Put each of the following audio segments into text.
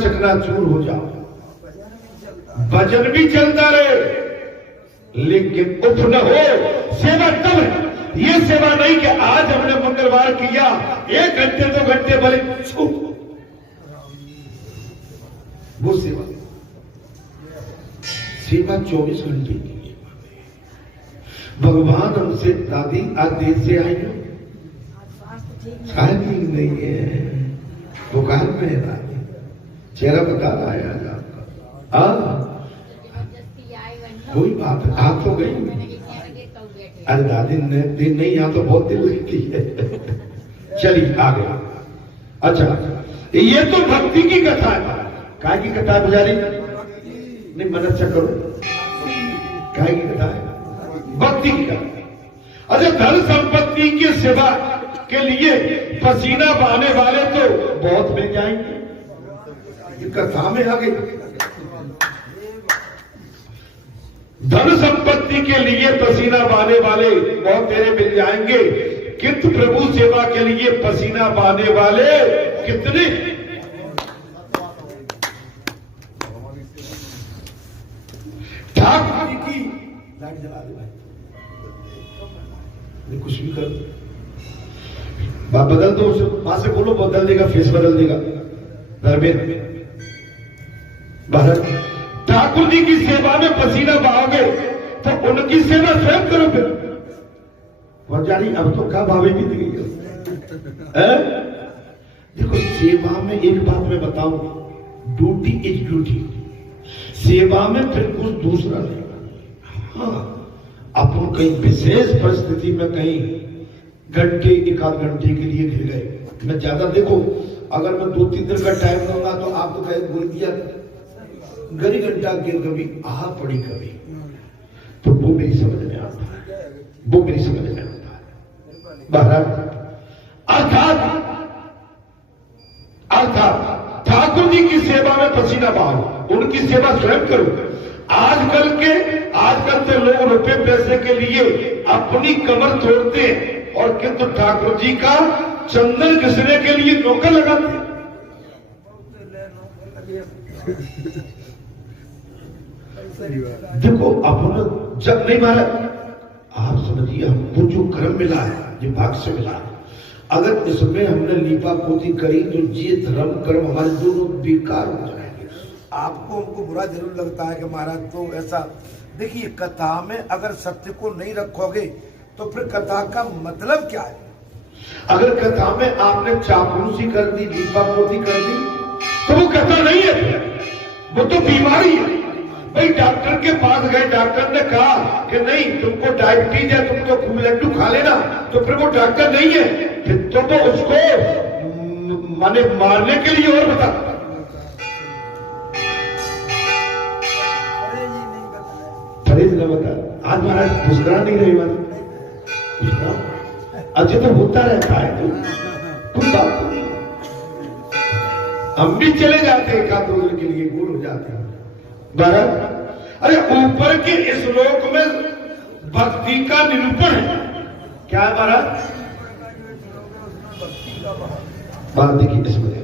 चकनाचूर हो जाओ, भजन भी चलता रहे, लेकिन उफ न हो। सेवा तब है, ये सेवा नहीं कि आज हमने मंगलवार किया 1 घंटे 2 घंटे भले छू, वो सेवा। सेवा 24 घंटे की है। भगवान हमसे दादी आज देर से आई हो, शायद नहीं है, बुखार में है दादी, चेहरा बता रहा है आज आपका। कोई बात है, आप तो गई। अरे दादी ने दिन नहीं, यहाँ तो बहुत दिन लगती है। चलिए आगे। अच्छा, ये तो भक्ति की कथा है। काय की कथा पुजारी? नहीं, मदद से करो। काय की कथा है? भक्ति की कथा। अच्छा, धन संपत्ति की सेवा के लिए पसीना बहाने वाले तो बहुत मिल जाएंगे, ये कथा में आ गई। धन संपत्ति के लिए पसीना बहाने वाले बहुत तेरे मिल जाएंगे, किंतु प्रभु सेवा के लिए पसीना बहाने वाले कितने? ठाकुर जी की लाइट जला दे भाई, कुछ भी कर, बात बदल दो, उसे वहां से बोलो, बदल देगा, फेस बदल देगा। धर्मेंद्र भारत, ठाकुर जी की सेवा में पसीना बहाओगे तो उनकी सेवा स्वयं करो। फिर वरजारी अब तो क्या भावे बीत गई है। देखो, सेवा में एक बात मैं बताऊं, ड्यूटी इज ड्यूटी। सेवा में फिर कुछ दूसरा नहीं। हाँ, अपन कहीं विशेष परिस्थिति में कहीं घंटे 1 आध घंटे के लिए गिर गए, मैं ज्यादा, देखो अगर मैं 2-3 दिन का टाइम दूंगा तो आप तो कहीं बोल दिया गरी घंटा गिर, कभी आह पड़ी कभी, तो वो मेरी समझ में आता है, वो मेरी समझ में आता है। महाराज अर्थात ठाकुर जी की सेवा में पसीना बहाओ, उनकी सेवा स्वयं करो। आजकल तो लोग रुपए पैसे के लिए अपनी कमर तोड़ते हैं, और किंतु ठाकुर जी का चंदन घिसने के लिए नौकर लगाते हैं। देखो, अपन जब नहीं मारा, आप समझिए हमको जो कर्म मिला है, जो भाग से मिला है, अगर इसमें हमने लीपा पोती करी तो ये धर्म कर्म हमारे दोनों बेकार हो जाएंगे। आपको हमको बुरा जरूर लगता है कि महाराज तो ऐसा, देखिए कथा में अगर सत्य को नहीं रखोगे तो फिर कथा का मतलब क्या है? अगर कथा में आपने चापलूसी कर दी, लीपा पोती कर दी, तो वो कथा नहीं है, वो तो बीमारी है। भाई डॉक्टर के पास गए, डॉक्टर ने कहा कि नहीं तुमको डायबिटीज है, तुम तो खूब लड्डू खा लेना, तो फिर वो डॉक्टर नहीं है, फिर तो उसको माने मारने के लिए और बता। परहेज न बता। आज महाराज मुस्कुरा नहीं रहे, अच्छे तो होता रहता है, कोई बात नहीं। हम भी चले जाते हैं 1-2 दिन के लिए, गुड़ हो जाते हैं। अरे ऊपर के इस श्लोक में भक्ति का निरूपण है। क्या है महाराज? बात देखिए इसमें,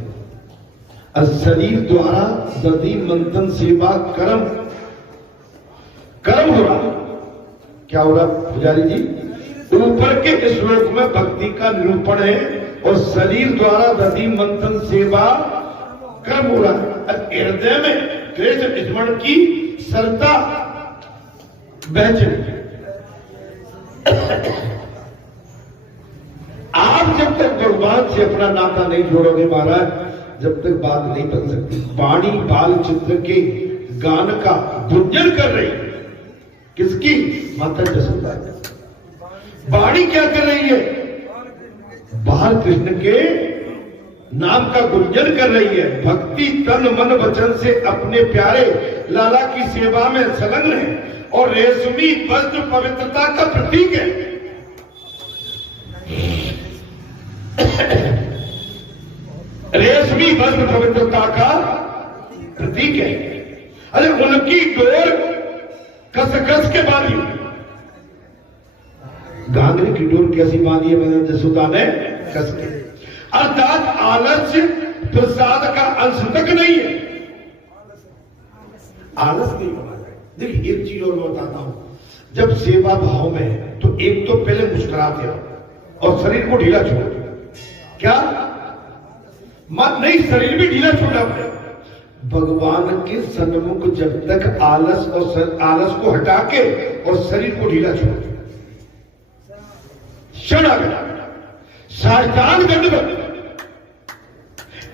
शरीर द्वारा दधि मंथन सेवा कर्म हो रहा। क्या हो रहा पुजारी जी? ऊपर के इस श्लोक में भक्ति का निरूपण है, और शरीर द्वारा दधि मंथन सेवा कर्म हो रहा। हृदय में कृष्ण स्मरण की सरता बह चली। आप जब तक भगवान से अपना नाता नहीं जोड़ोगे महाराज, जब तक बात नहीं बन सकती। वाणी बाल चित्र के गान का गुंजन कर रही, किसकी? माता जसोदा। वाणी क्या कर रही है? बाल कृष्ण के नाम का गुंजन कर रही है। भक्ति तन मन वचन से अपने प्यारे लाला की सेवा में संलग्न है, और रेशमी वस्त्र पवित्रता का प्रतीक है। रेशमी वस्त्र पवित्रता का प्रतीक है। अरे उनकी डोर कस कस के बांधी, घाघरे की डोर कैसी बांधी है मैंने जसोदा ने? कस के। अर्थात आलस्य प्रसाद का अंश तक नहीं है। आलस नहीं होना चाहिए। देखिए एक चीज और मैं बताता हूं, जब सेवा भाव में है तो एक तो पहले मुस्कुराते रहो और शरीर को ढीला छोड़ दो। क्या मन नहीं, शरीर भी ढीला छोड़ना पड़ेगा। भगवान के सन्मुख जब तक आलस को हटा के और शरीर को ढीला छोड़ दो, शरणागत साष्टांग दंडवत।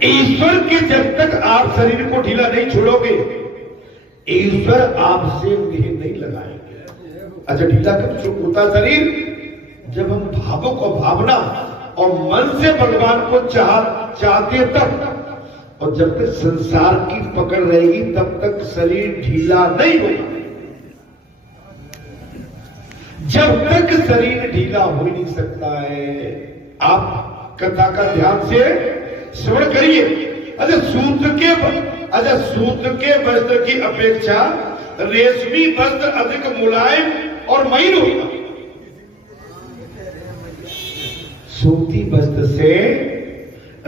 ईश्वर के जब तक आप शरीर को ढीला नहीं छोड़ोगे, ईश्वर आपसे मेह नहीं लगाएंगे। अच्छा, ढीला कब होता शरीर? जब हम भावुक और भावना और मन से भगवान को चाहते तब, और जब तक संसार की पकड़ रहेगी तब तक शरीर ढीला नहीं होगा। जब तक शरीर ढीला हो ही नहीं सकता है। आप कथा का ध्यान से श्रवण करिए। अच्छा, सूत्र के वस्त्र की अपेक्षा रेशमी वस्त्र अधिक मुलायम और महीन होगा। सूती वस्त्र से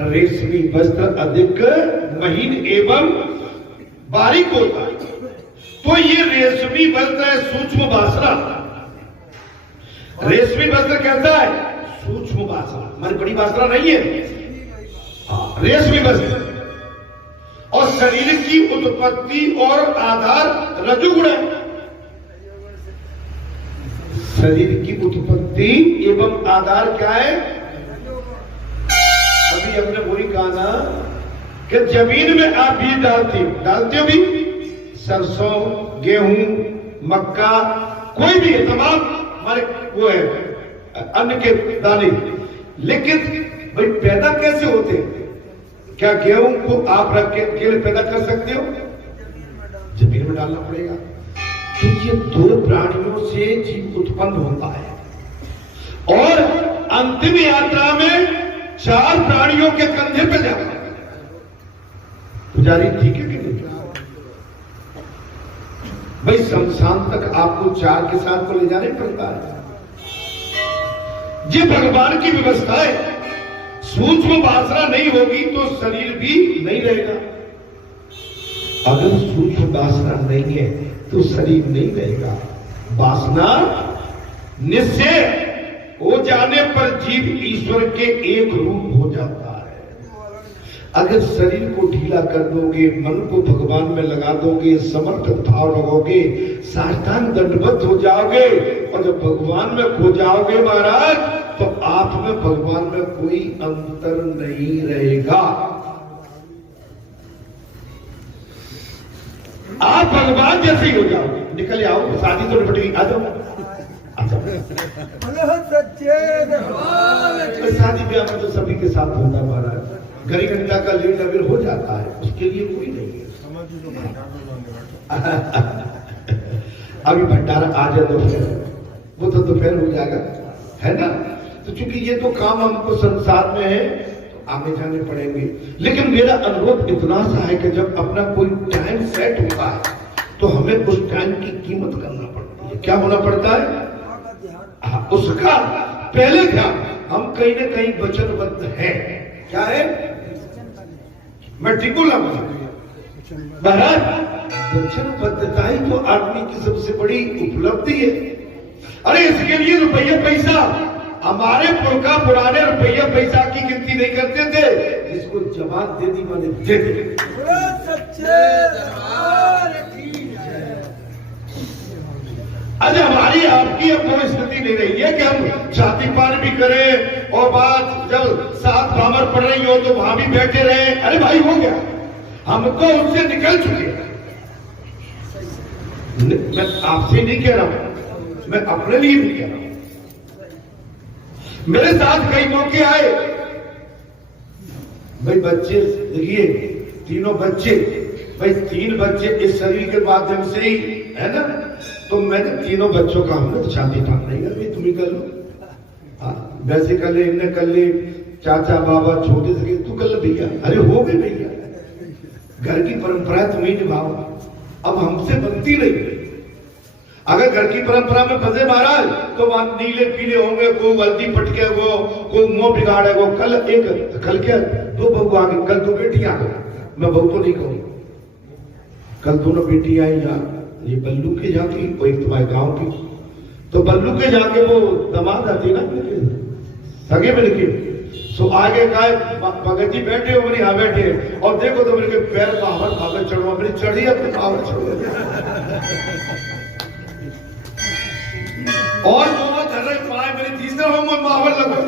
रेशमी वस्त्र अधिक महीन एवं बारीक होता है। तो ये रेशमी वस्त्र है सूक्ष्म वासना। रेशमी वस्त्र कैसा है? सूक्ष्म वासना, हमारी बड़ी वासना नहीं है। हाँ, रेशमी वस्त्र। और शरीर की उत्पत्ति और आधार रजोगुण है। शरीर की उत्पत्ति एवं आधार क्या है? अभी हमने वही कहा ना कि जमीन में आप बीज डालते हो भी, सरसों, गेहूं, मक्का, कोई भी है, तमाम हमारे वो है अन्न के दाने। लेकिन भाई पैदा कैसे होते हैं? क्या गेहूं को आप रख के केले पैदा कर सकते हो? जमीन में डालना पड़ेगा। तो ये दो प्राणियों से जीव उत्पन्न होता है और अंतिम यात्रा में 4 प्राणियों के कंधे पे जाता है। पुजारी ठीक है कि नहीं? भाई शमशान तक आपको 4 के साथ को ले जाने पड़ता है। ये भगवान की व्यवस्था है। सूक्ष्म वासना नहीं होगी तो शरीर भी नहीं रहेगा। अगर सूक्ष्म वासना नहीं है तो शरीर नहीं रहेगा। वासना निश्चय हो जाने पर जीव ईश्वर के एक रूप हो जाता है। अगर शरीर को ढीला कर दोगे, मन को भगवान में लगा दोगे, समर्पित भाव रखोगे, साष्टांग दंडवत हो जाओगे और जब भगवान में खो जाओगे महाराज, तो आप में भगवान में कोई अंतर नहीं रहेगा। आप भगवान जैसे ही हो जाओगे। निकल आओ, शादी तो निपटेगी, आ जाओ। शादी ब्याह में तो सभी के साथ होता है महाराज। घड़ी घंटा का लेट अगर हो जाता है, उसके लिए कोई नहीं है। अभी भंडारा आ जाए दोपहर, वो तो दोपहर हो जाएगा, है ना? तो चूंकि ये तो काम हमको संसार में है, तो आगे जाने पड़ेंगे। लेकिन मेरा अनुरोध इतना सा है कि जब अपना कोई टाइम सेट होता है तो हमें उस टाइम की कीमत करना पड़ती है। क्या होना पड़ता है? हाँ, उसका पहले ध्यान। हम कहीं ना कहीं वचनबद्ध हैं। क्या है? मैं टिकुला महाराज, वचनबद्धता ही तो आदमी की सबसे बड़ी उपलब्धि है। अरे इसके लिए रुपया पैसा, हमारे पुरखा पुराने रुपया पैसा की गिनती नहीं करते थे। जिसको जवाब दे दी मैंने दे दी। आज हमारी आपकी अब कोई स्थिति नहीं रही है कि हम छाती पान भी करें और बात जब साथ बामर पड़ रही हो तो वहां भी बैठे रहे। अरे भाई हो गया, हम तो उससे निकल चुके। मैं आपसे नहीं कह रहा हूं, मैं अपने लिए भी कह रहा हूं। मेरे साथ कई मौके आए भाई, बच्चे देखिए, तीनों बच्चे, भाई 3 बच्चे इस शरीर के माध्यम से ही है ना। तो मैंने तीनों बच्चों का हमने शादी ठान नहीं कर, तुम ही कर लो। हाँ, वैसे कर ले, इन्हें कर ले, चाचा बाबा छोटे से तू कर ले भैया। अरे हो गए भैया, घर की परंपरा तुम ही निभाओ, अब हमसे बनती नहीं। अगर घर की परंपरा में फंसे महाराज तो वहां नीले पीले होंगे, कोई गलती पटके गो, कोई मुंह बिगाड़े गो। कल क्या 2 बहू आ गई, कल 2 बेटियां आ गई। मैं बहू तो नहीं कहूंगा, कल दोनों बेटी आई यार, ये बल्लू के यहाँ की और एक तुम्हारे गांव की। तो बल्लू के जाके वो दामाद आती ना सगे मिल के, सो आगे कहा भगत जी बैठे हो, मेरी हाँ बैठे, और देखो तो मेरे के पैर बाहर भागत चढ़ो, मेरी चढ़ी अपने बाहर चढ़ो, और दोनों धर रहे पाए मेरी तीसरा हो बाहर लगो,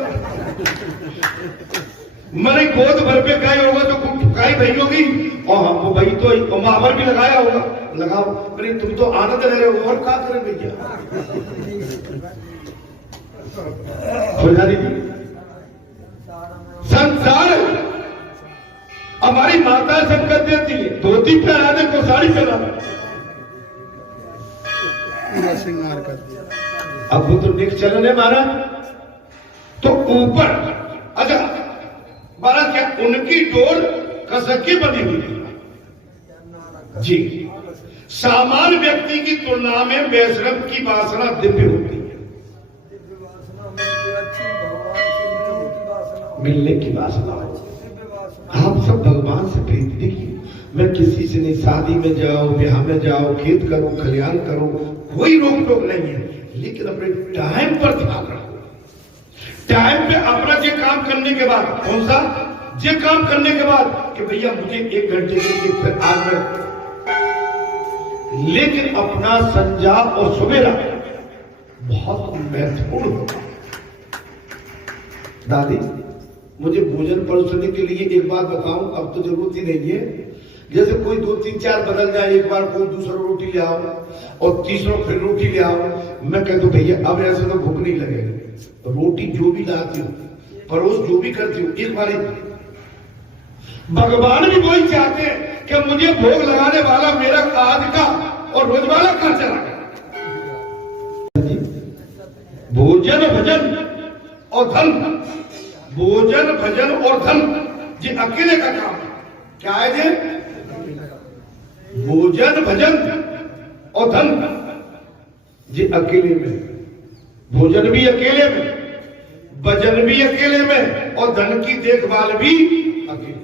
मेरी गोद भर पे गाय होगा तो ठुकाई भई होगी, और हमको भाई तो महावर भी लगाया होगा, लगाओ, अरे तुम तो आनंद ले रहे हो, और क्या करें भैया। फुलझारी जी संसार हमारी माता सब कर देती है, धोती पहना दे को साड़ी पहना दे, श्रृंगार कर दिया। अब वो तो नेक्स्ट चलन है महाराज, तो ऊपर अच्छा महाराज क्या उनकी डोर कसकी बनी हुई है जी। सामान्य व्यक्ति की तुलना में वैष्णव की वासना दिव्य होती है, मिलने की वासना हो। आप सब भगवान से प्रीति देखिए, मैं किसी से नहीं, शादी में जाओ, ब्याह में जाओ, खेत करो, कल्याण करो, कोई रोक टोक नहीं है, लेकिन अपने टाइम पर ध्यान रखो। टाइम पे अपना ये काम करने के बाद, कौन सा ये काम करने के बाद कि भैया मुझे 1 घंटे के लिए फिर आज में, लेकिन अपना संजा और सवेरा बहुत महत्वपूर्ण होता है। दादी मुझे भोजन परोसने के लिए एक बात बताऊं, अब तो जरूरत ही नहीं है, जैसे कोई 2 3 4 बदल जाए, एक बार कोई दूसरा रोटी ले आओ और तीसरा फिर रोटी ले आओ, मैं कहता हूं भैया अब ऐसे तो भूख नहीं लगेगी, रोटी जो भी लाती हूँ, परोस जो भी करती हूँ, एक बार भगवान भी वही चाहते हैं कि मुझे भोग लगाने वाला मेरा आज का और रोज वाला खर्चा लगे। भोजन भजन और धन, भोजन भजन और धन ये अकेले का काम है। क्या है ये? भोजन भजन और धन ये अकेले में, भोजन भी अकेले में, भजन भी अकेले में, और धन की देखभाल भी अकेले।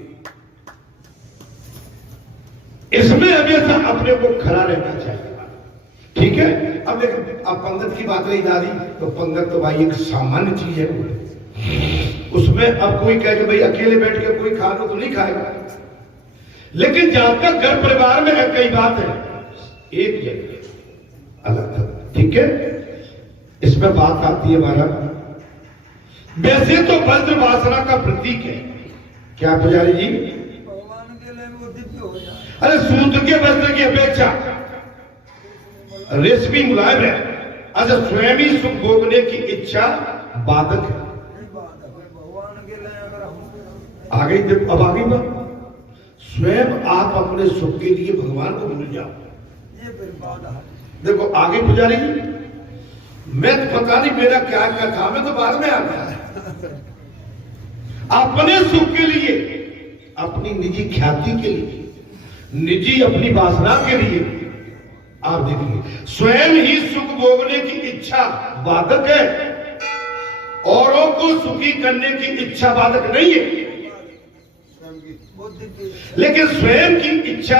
इसमें हमेशा अपने को खड़ा रहना चाहिए, ठीक है। अब देखो, अब पंगत की बात रही दादी, तो पंगत तो भाई एक सामान्य चीज है, उसमें अब कोई कहे कि भाई अकेले बैठ के कोई खा लो तो नहीं खाएगा, लेकिन जहां तक घर परिवार में है कई बात है, एक जगह अलग अलग, ठीक है। इसमें बात आती है महाराज, वैसे तो वज्र वासना का प्रतीक है, क्या पुजारी जी? भगवान के लिए वो दिव्य हो जाए। अरे सूत्र के वस्त्र की अपेक्षा रेशमी मुलायम है, अच्छा स्वयं ही सुख भोगने की इच्छा बाधक है। भगवान के लिए अगर हम आ गई, देखो अब आ गई बात, स्वयं आप अपने सुख के लिए भगवान को भूल जाओ, ये फिर बाधा है। देखो आगे पुजारी जी, मैं तो पता नहीं मेरा क्या क्या था, मैं तो बाद में आ गया। अपने सुख के लिए, अपनी निजी ख्याति के लिए, निजी अपनी वासना के लिए, आप देखिए स्वयं ही सुख भोगने की इच्छा बाधक है, औरों को सुखी करने की इच्छा बाधक नहीं है, वो दिव्य लेकिन स्वयं की इच्छा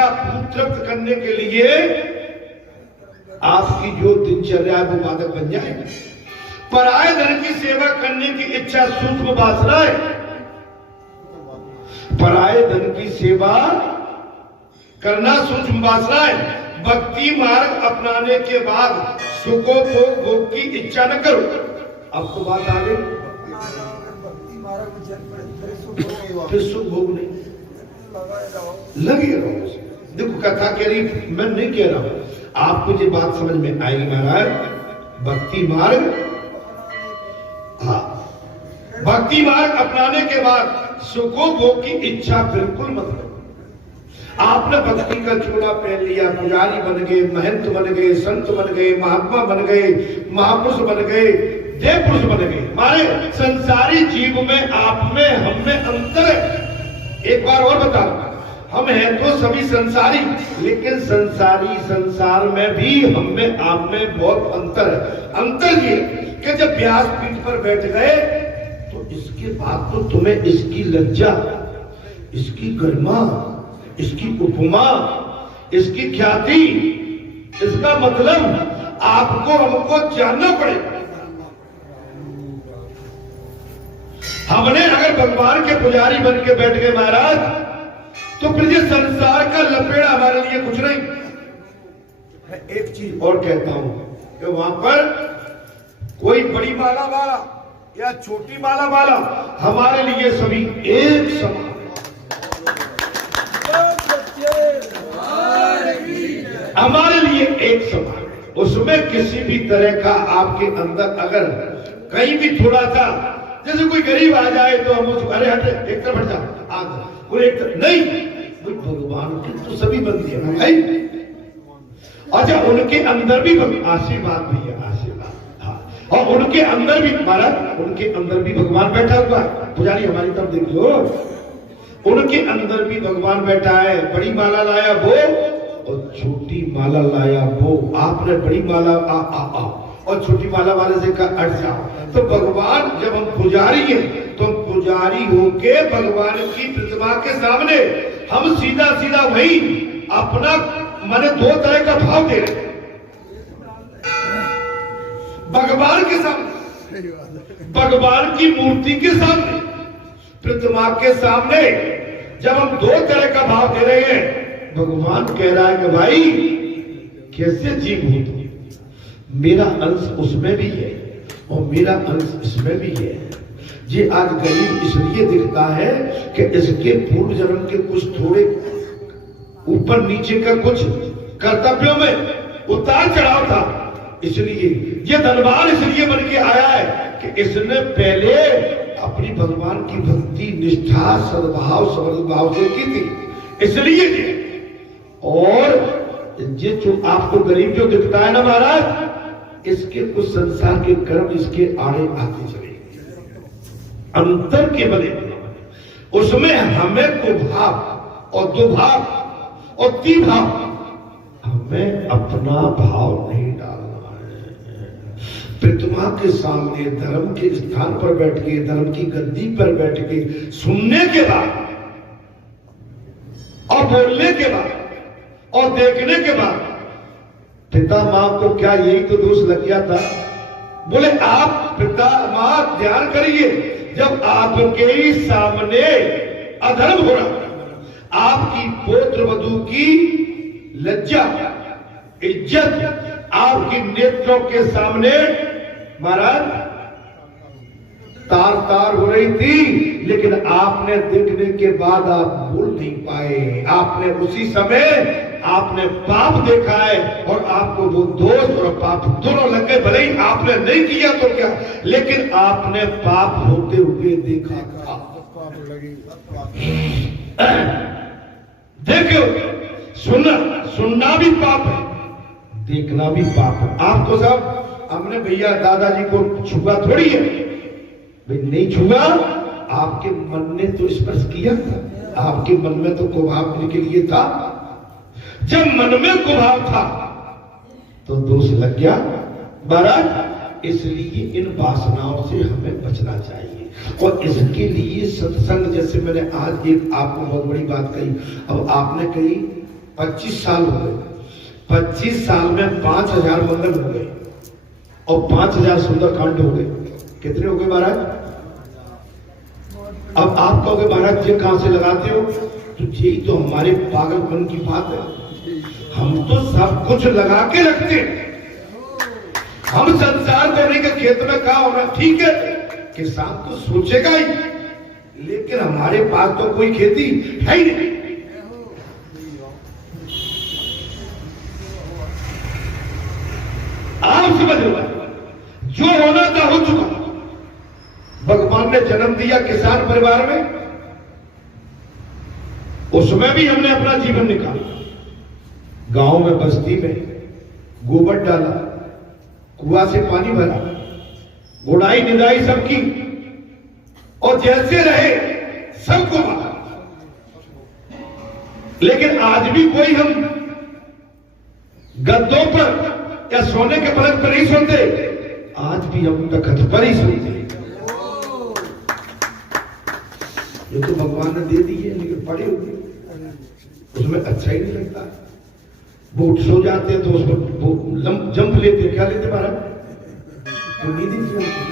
तृप्त करने के लिए आपकी जो दिनचर्या है वो बाधक बन जाएगी। पराये धन की सेवा करने की इच्छा सूक्ष्म वासना है, पराये धन की सेवा करना सूक्ष्म वासना है। भक्ति मार्ग अपनाने के बाद सुखोपभोग की इच्छा न करो। अब तो बात आ गई, भक्ति मार्ग में चल पड़े, फिर सुख भोग नहीं, लगाए रहो। लगे रहो। देखो कथा कह रही, मैं नहीं कह रहा हूं, आपको ये बात समझ में आएगी महाराज। भक्ति मार्ग, हाँ, भक्ति मार्ग अपनाने के बाद सुखोपभोग की इच्छा बिल्कुल मत करो। आपने भक्ति का चोला पहन लिया, पुजारी बन गए, महंत बन गए, संत बन गए, महात्मा बन गए, महापुरुष बन गए, देव पुरुष बन गए, हमारे संसारी जीव में, आप में, हम में अंतर है। एक बार और बता, हम हैं तो सभी संसारी, लेकिन संसारी संसार में भी हम में, आप में बहुत अंतर है। अंतर ये कि जब व्यास पीठ पर बैठ गए तो इसके बाद तो तुम्हें इसकी लज्जा, इसकी गरिमा, इसकी उपमा, इसकी ख्याति, इसका मतलब आपको हमको जानना पड़ेगा। हमने अगर भगवान के पुजारी बन के बैठ गए महाराज, तो फिर ये संसार का लपेड़ा हमारे लिए कुछ नहीं। मैं एक चीज और कहता हूं कि वहां पर कोई बड़ी माला वाला या छोटी माला वाला हमारे लिए सभी एक समान। हमारे लिए एक समान। उसमें किसी भी तरह का आपके अंदर अगर कहीं भी थोड़ा सा, जैसे कोई गरीब आ जाए तो हम उसको अरे हटे एक तरफ हट जा, कोई एक तरफ नहीं, कोई भगवान की तो सभी बनती है ना भाई। अच्छा, उनके अंदर भी आशीर्वाद भी है, आशीर्वाद। हाँ, और उनके अंदर भी महाराज, उनके अंदर भी भगवान बैठा हुआ है। पुजारी हमारी तरफ देख लो, उनके अंदर भी भगवान बैठा है। बड़ी माला लाया वो और छोटी माला लाया वो। आपने बड़ी माला और छोटी माला वाले से कहा अट जा। तो भगवान, जब हम पुजारी हैं तो हम पुजारी होके भगवान की प्रतिमा के सामने हम सीधा सीधा वही अपना माने दो तरह का भाव दे रहे भगवान के सामने, भगवान की मूर्ति के सामने, प्रतिमा के सामने जब हम दो तरह का भाव दे रहे हैं, भगवान कह रहा है कि भाई कैसे जीव हो तुम, मेरा अंश उसमें भी है और मेरा अंश इसमें भी है। ये आज गरीब इसलिए दिखता है कि इसके पूर्व जन्म के कुछ थोड़े ऊपर नीचे का कुछ कर्तव्यों में उतार चढ़ाव था, इसलिए ये धनवान इसलिए बन के आया है कि इसने पहले अपनी भगवान की भक्ति, निष्ठा, सद्भाव, समर्पण से की थी, इसलिए ये। और ये जो आपको गरीब जो दिखता है ना महाराज, इसके कुछ संसार के कर्म इसके आड़े आते चले, अंतर केवल उसमें हमें कुभाव और दुभाव और तिभाव, हमें अपना भाव नहीं डालना है। प्रतिमा के सामने धर्म के स्थान पर बैठ के, धर्म की गद्दी पर बैठ के सुनने के बाद और बोलने के बाद और देखने के बाद पिता मां को क्या यही तो दोष लग गया था? बोले आप पिता मां ध्यान करिए, जब आपके ही सामने अधर्म हो रहा, आपकी पुत्र वधू की लज्जा, इज्जत आपकी नेत्रों के सामने महाराज तार तार हो रही थी, लेकिन आपने देखने के बाद आप बोल नहीं पाए। आपने उसी समय आपने पाप देखा है और आपको वो दोष और पाप दोनों लग गए। भले ही आपने नहीं किया तो क्या, लेकिन आपने पाप होते हुए देखा था। देखो, सुनना भी पाप है, देखना भी पाप है। आप तो सब हमने भैया दादाजी को छुआ थोड़ी है भाई, नहीं छुआ, आपके मन ने तो स्पर्श किया था, आपके मन में तो कुभाव के लिए था। जब मन में कुभाव था तो दोष लग गया महाराज। इसलिए इन वासनाओं से हमें बचना चाहिए और इसके लिए सत्संग, जैसे मैंने आज एक आपको बहुत बड़ी बात कही, अब आपने कही 25 साल हो गए, 25 साल में 5000 मंगल हो गए और 5000 सुंदरकांड हो गए। कितने हो गए महाराज? अब आप कहोगे महाराज ये कहां से लगाते हो? तो यही तो हमारे पागलपन की बात है। हम तो सब कुछ लगा के रखते हैं। हम संसार करने के खेत में कहा होना ठीक है, किसान तो सोचेगा ही, लेकिन हमारे पास तो कोई खेती है ही नहीं। आप समझ लो, जो होना था हो चुका। भगवान ने जन्म दिया किसान परिवार में, उसमें भी हमने अपना जीवन निकाला। गांव में, बस्ती में गोबर डाला, कुआं से पानी भरा, गुड़ाई निदाई सबकी, और जैसे रहे सबको मारा। लेकिन आज भी कोई हम गद्दों पर या सोने के पलंग पर नहीं सोते, आज भी हम तखत पर ही सोते। ये तो भगवान ने दे दी है, लेकिन पड़े हुए उसमें अच्छा ही नहीं लगता। वो सो जाते हैं तो उस पर वो जंप लेते हैं, क्या लेते महाराज? तो नींद ही नहीं आती।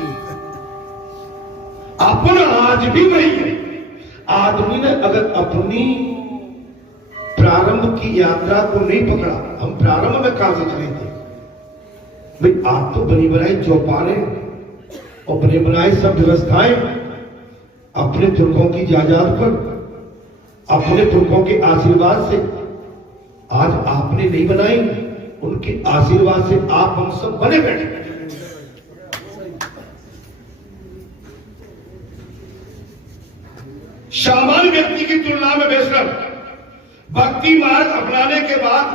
अपन आज भी वही है। आदमी ने अगर अपनी प्रारंभ की यात्रा को नहीं पकड़ा, हम प्रारंभ में कहां से चले थे भाई? आप तो बनी बनाई चौपाने और बने बनाए सब व्यवस्थाएं अपने पुरखों की जायदाद पर, अपने पुरखों के आशीर्वाद से आज आपने नहीं बनाई, उनके आशीर्वाद से आप हम सब बने बैठे। सामान्य व्यक्ति की तुलना में वैष्णव भक्ति मार्ग अपनाने के बाद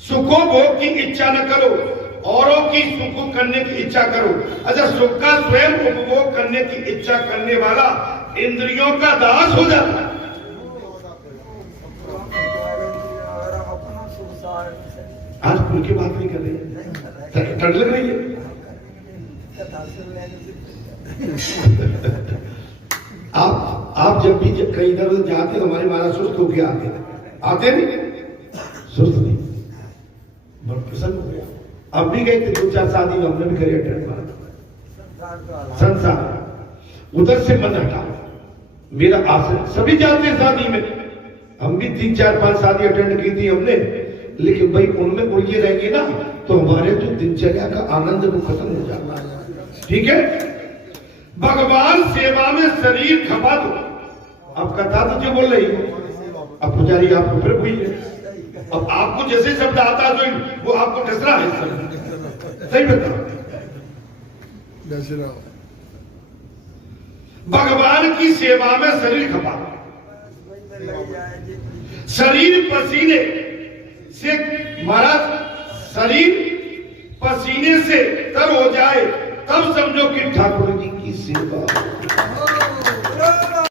सुखों भोग की इच्छा न करो, औरों की सुख करने की इच्छा करो। अच्छा, सुख का स्वयं उपभोग करने की इच्छा करने वाला इंद्रियों का दास हो जाता है। आज खुल के बात नहीं कर रही है, ठंड लग रही है। आप जब भी कहीं इधर उधर जाते हैं, हमारे महाराज सुस्त होके आते नहीं, सुस्त नहीं, बहुत प्रसन्न हो गया। अब भी गए थे 2-4 शादी में, हमने भी करी अटेंड, संसार उधर से मन हटा, मेरा आसन सभी जाते हैं शादी में, हम भी 3-4-5 शादी अटेंड की थी हमने, लेकिन भाई उनमें उलझे रहेंगे ना तो हमारे जो दिनचर्या का आनंद वो खत्म हो जाता है। ठीक है, भगवान सेवा में शरीर खपा दो। अब कथा तो जो बोल रही, अब पुजारी आपको फिर हुई है, अब आपको जैसे शब्द आता है जो वो आपको डस रहा है, सही बता, भगवान की सेवा में शरीर खपा दो। शरीर पसीने से, महाराज शरीर पसीने से तर हो जाए तब समझो कि ठाकुर जी की सेवा।